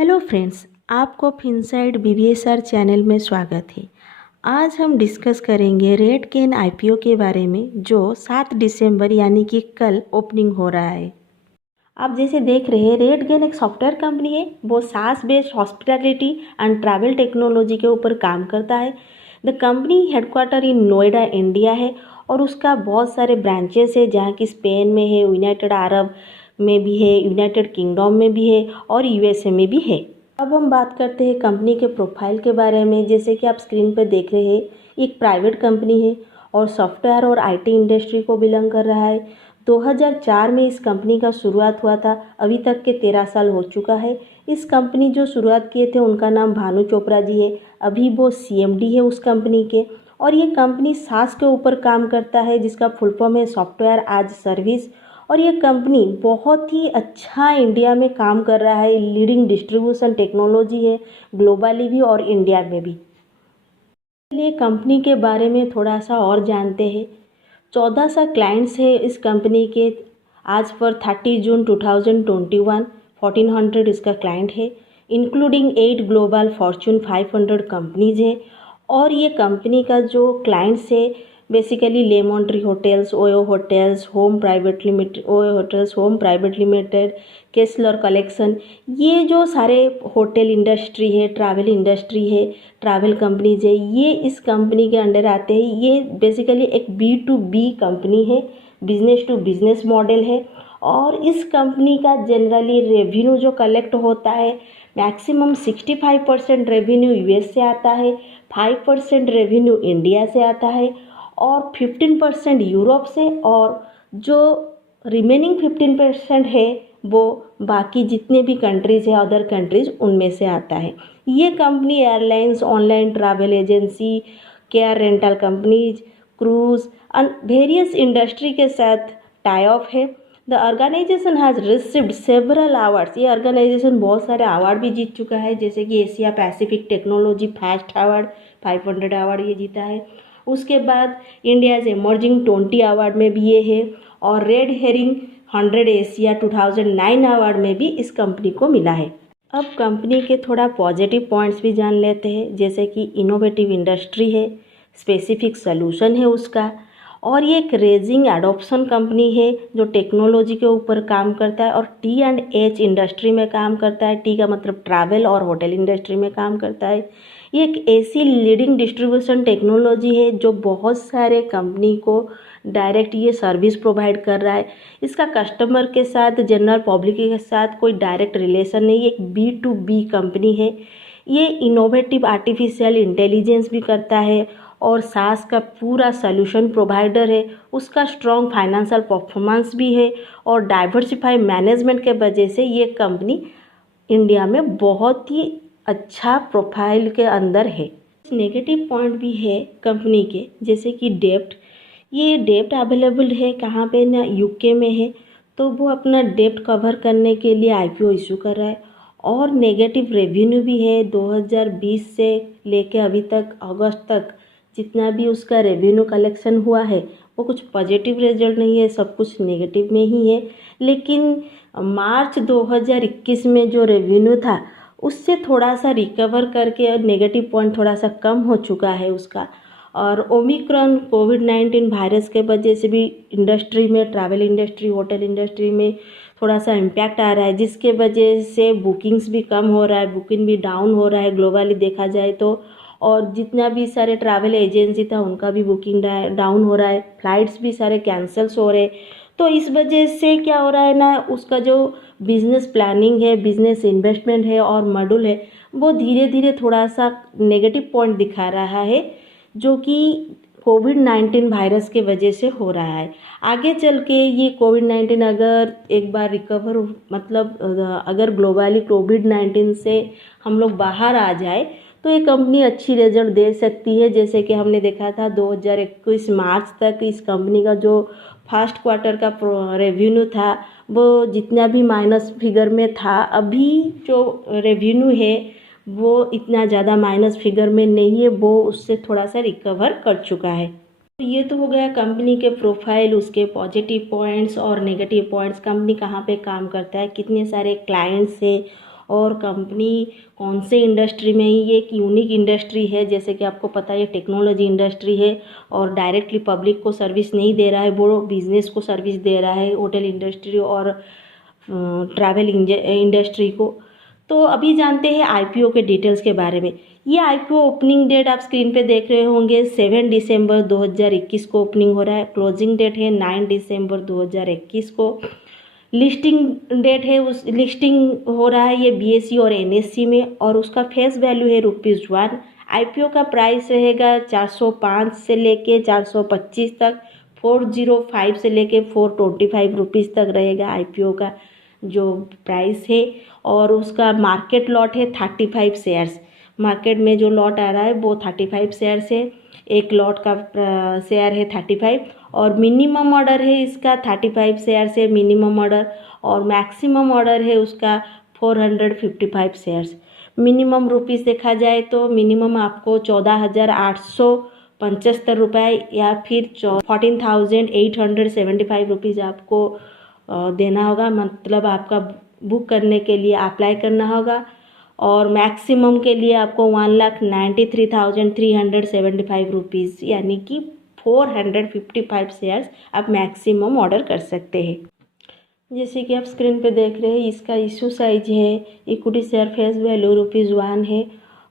Hello friends, आपको फिनसाइड बीबीएसआर channel में स्वागत है। आज हम डिस्कस करेंगे रेडकेन आईपीओ के बारे में जो 7 दिसंबर यानी कि कल ओपनिंग हो रहा है। आप जैसे देख रहे हैं, रेडकेन एक सॉफ्टवेयर कंपनी है। वो सास based hospitality and travel technology के ऊपर काम करता है। The company headquarter in Noida India है और उसका बहुत सारे ब्रांचेस है, जहाँ की स्पेन में है, यूनाइटेड अरब में भी है, यूनाइटेड किंगडम में भी है और यूएसए में भी है। अब हम बात करते हैं कंपनी के प्रोफाइल के बारे में। जैसे कि आप स्क्रीन पर देख रहे हैं, एक प्राइवेट कंपनी है और सॉफ्टवेयर और आईटी इंडस्ट्री को बिलोंग कर रहा है। 2004 में इस कंपनी का शुरुआत हुआ था। अभी तक के 13 साल हो चुका है। इस कंपनी जो शुरुआत किए थे उनका नाम भानु चोपड़ा जी है। अभी वो सीएमडी है उस कंपनी के। और ये कंपनी सास के ऊपर काम करता है, जिसका फुल फॉर्म है सॉफ्टवेयर एज सर्विस। और ये कंपनी बहुत ही अच्छा इंडिया में काम कर रहा है। लीडिंग डिस्ट्रीब्यूशन टेक्नोलॉजी है ग्लोबली भी और इंडिया में भी। चलिए कंपनी के बारे में थोड़ा सा और जानते हैं। 14 सा क्लाइंट्स है इस कंपनी के। आज पर 30 जून 2021 1400 इसका क्लाइंट है, इंक्लूडिंग 8 ग्लोबल फॉर्च्यून 500 कंपनीज है। और ये कंपनी का जो क्लाइंट्स है basically Lemon Tree hotels, OYO hotels, home private limited, OYO hotels home private limited, Kessler collection, ये जो सारे होटल इंडस्ट्री है, ट्रैवल इंडस्ट्री है, ट्रैवल कंपनीज है, ये इस कंपनी के अंडर आते हैं। ये बेसिकली एक B2B कंपनी है, बिजनेस टू बिजनेस मॉडल है। और इस कंपनी का जनरली रेवेन्यू जो कलेक्ट होता है, मैक्सिमम 65% रेवेन्यू यूएस से आता है, 5% रेवेन्यू इंडिया से आता है और 15% यूरोप से, और जो रिमेनिंग 15% है वो बाकी जितने भी कंट्रीज़ है, अदर कंट्रीज़, उनमें से आता है। ये company airlines, online travel agency, car rental companies, cruise and various industry के साथ टाई ऑफ है। The organisation has received several awards. ये ऑर्गेनाइजेशन बहुत सारे अवार्ड भी जीत चुका है, जैसे कि Asia Pacific technology fast award 500 award ये जीता है। उसके बाद इंडियाज़ इमर्जिंग 20 अवार्ड में भी ये है और रेड हेरिंग 100 एशिया 2009 अवार्ड में भी इस कंपनी को मिला है। अब कंपनी के थोड़ा पॉजिटिव पॉइंट्स भी जान लेते हैं, जैसे कि इनोवेटिव इंडस्ट्री है, स्पेसिफिक सॉल्यूशन है उसका, और ये एक रेजिंग एडॉप्शन कंपनी है जो टेक्नोलॉजी के ऊपर काम करता है और T&H इंडस्ट्री में काम करता है। टी का मतलब ट्रैवल और होटल इंडस्ट्री में काम करता है। ये एक ऐसी लीडिंग डिस्ट्रीब्यूशन टेक्नोलॉजी है जो बहुत सारे कंपनी को डायरेक्ट ये सर्विस प्रोवाइड कर रहा है। इसका कस्टमर के साथ, जनरल पब्लिक के साथ कोई डायरेक्ट रिलेशन नहीं, एक B2B कंपनी है। ये इनोवेटिव आर्टिफिशियल इंटेलिजेंस भी करता है और सास का पूरा सॉल्यूशन प्रोवाइडर है। उसका स्ट्रॉन्ग फाइनेंशियल परफॉर्मेंस भी है और डाइवर्सिफाई मैनेजमेंट के वजह से ये कंपनी इंडिया में बहुत ही अच्छा प्रोफाइल के अंदर है। नेगेटिव पॉइंट भी है कंपनी के, जैसे कि डेप्ट। ये डेप्ट अवेलेबल है कहाँ पे ना, यूके में है। तो वो अपना डेप्ट कवर करने के लिए आईपीओ इशू कर रहा है। और नेगेटिव रेवेन्यू भी है। 2020 से लेके अभी तक अगस्त तक जितना भी उसका रेवेन्यू कलेक्शन हुआ है वो कुछ पॉजिटिव रिजल्ट नहीं है, सब कुछ नेगेटिव में ही है। लेकिन मार्च 2021 में जो रेवेन्यू था उससे थोड़ा सा रिकवर करके नेगेटिव पॉइंट थोड़ा सा कम हो चुका है उसका। और ओमिक्रॉन कोविड-19 वायरस के वजह से भी इंडस्ट्री में, ट्रैवल इंडस्ट्री, होटल इंडस्ट्री में थोड़ा सा इम्पैक्ट आ रहा है, जिसके वजह से बुकिंग्स भी कम हो रहा है, बुकिंग भी डाउन हो रहा है ग्लोबली देखा जाए तो। और जितना भी सारे ट्रैवल एजेंसी था उनका भी बुकिंग डाउन हो रहा है, फ्लाइट्स भी सारे कैंसल्स हो रहे। तो इस वजह से क्या हो रहा है ना, उसका जो बिजनेस प्लानिंग है, बिजनेस इन्वेस्टमेंट है और मॉड्यूल है, वो धीरे धीरे थोड़ा सा नेगेटिव पॉइंट दिखा रहा है, जो कि कोविड-19 वायरस के वजह से हो रहा है। आगे चल के ये कोविड-19 अगर एक बार रिकवर, मतलब अगर ग्लोबली कोविड-19 से हम लोग बाहर आ जाए तो ये कंपनी अच्छी रिजल्ट दे सकती है। जैसे कि हमने देखा था 2021 मार्च तक इस कंपनी का जो फर्स्ट क्वार्टर का रेवेन्यू था वो जितना भी माइनस फिगर में था, अभी जो रेवेन्यू है वो इतना ज़्यादा माइनस फिगर में नहीं है, वो उससे थोड़ा सा रिकवर कर चुका है। तो ये तो हो गया कंपनी के प्रोफाइल, उसके पॉजिटिव पॉइंट्स और नेगेटिव पॉइंट्स, कंपनी कहाँ पे काम करता है, कितने सारे क्लाइंट्स है और कंपनी कौन से इंडस्ट्री में ही, ये एक यूनिक इंडस्ट्री है। जैसे कि आपको पता है टेक्नोलॉजी इंडस्ट्री है और डायरेक्टली पब्लिक को सर्विस नहीं दे रहा है, वो बिजनेस को सर्विस दे रहा है, होटल इंडस्ट्री और ट्रैवल इंडस्ट्री को। तो अभी जानते हैं आईपीओ के डिटेल्स के बारे में। ये आईपीओ ओपनिंग डेट आप स्क्रीन पे देख रहे होंगे 7 दिसंबर 2021 को ओपनिंग हो रहा है। क्लोजिंग डेट है 9 दिसंबर 2021 को। लिस्टिंग डेट है, उस लिस्टिंग हो रहा है ये बीएसई और एनएससी में और उसका फेस वैल्यू है ₹1। आईपीओ का प्राइस रहेगा 405 से लेके 425 तक, 405 से लेके 425 रुपीज़ तक रहेगा आईपीओ का जो प्राइस है। और उसका मार्केट लॉट है 35 शेयर्स। मार्केट में जो लॉट आ रहा है वो 35 शेयर्स है। एक लॉट का शेयर है 35 और मिनिमम ऑर्डर है इसका 35 शेयर से मिनिमम ऑर्डर, और मैक्सिमम ऑर्डर है उसका 455 शेयर्स। मिनिमम रुपीज़ देखा जाए तो मिनिमम आपको 14,875 रुपये या फिर 14,875 रुपीज़ आपको देना होगा, मतलब आपका बुक करने के लिए अप्लाई करना होगा। और मैक्सिमम के लिए आपको 1,93,375 रुपीज़ यानी कि 455 शेयर्स आप मैक्सिमम ऑर्डर कर सकते हैं। जैसे कि आप स्क्रीन पे देख रहे हैं इसका इशू साइज है, इक्विटी शेयर फेस वैल्यू ₹1 है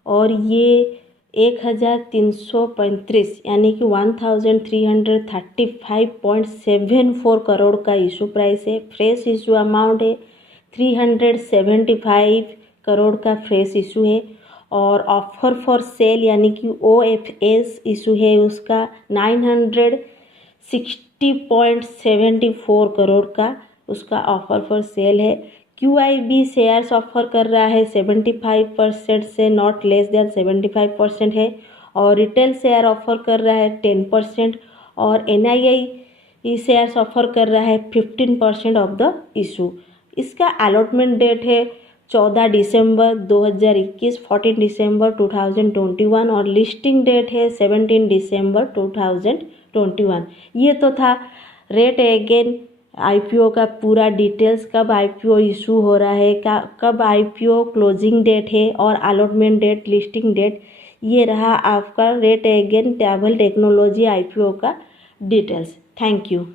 और ये 1,335 यानी कि 1,335.74 करोड़ का इशू प्राइस है। फ्रेश इशू अमाउंट है 375 करोड़ का फ्रेश इशू है और ऑफर फॉर सेल यानी कि OFS इशू है उसका 960.74 करोड़ का उसका ऑफर फॉर सेल है। QIB शेयर्स ऑफर कर रहा है 75% से नॉट लेस देन 75% है और रिटेल शेयर ऑफर कर रहा है 10% और NII शेयर्स ऑफर कर रहा है 15% ऑफ द इशू। इसका अलॉटमेंट डेट है 14 दिसंबर 2021, 14 दिसंबर 2021 और लिस्टिंग डेट है 17 दिसंबर 2021। ये तो था रेट अगेन आईपीओ का पूरा डिटेल्स, कब आईपीओ इशू हो रहा है, कब आईपीओ क्लोजिंग डेट है और अलॉटमेंट डेट, लिस्टिंग डेट। ये रहा आपका rate again travel technology IPO का डिटेल्स। Thank you.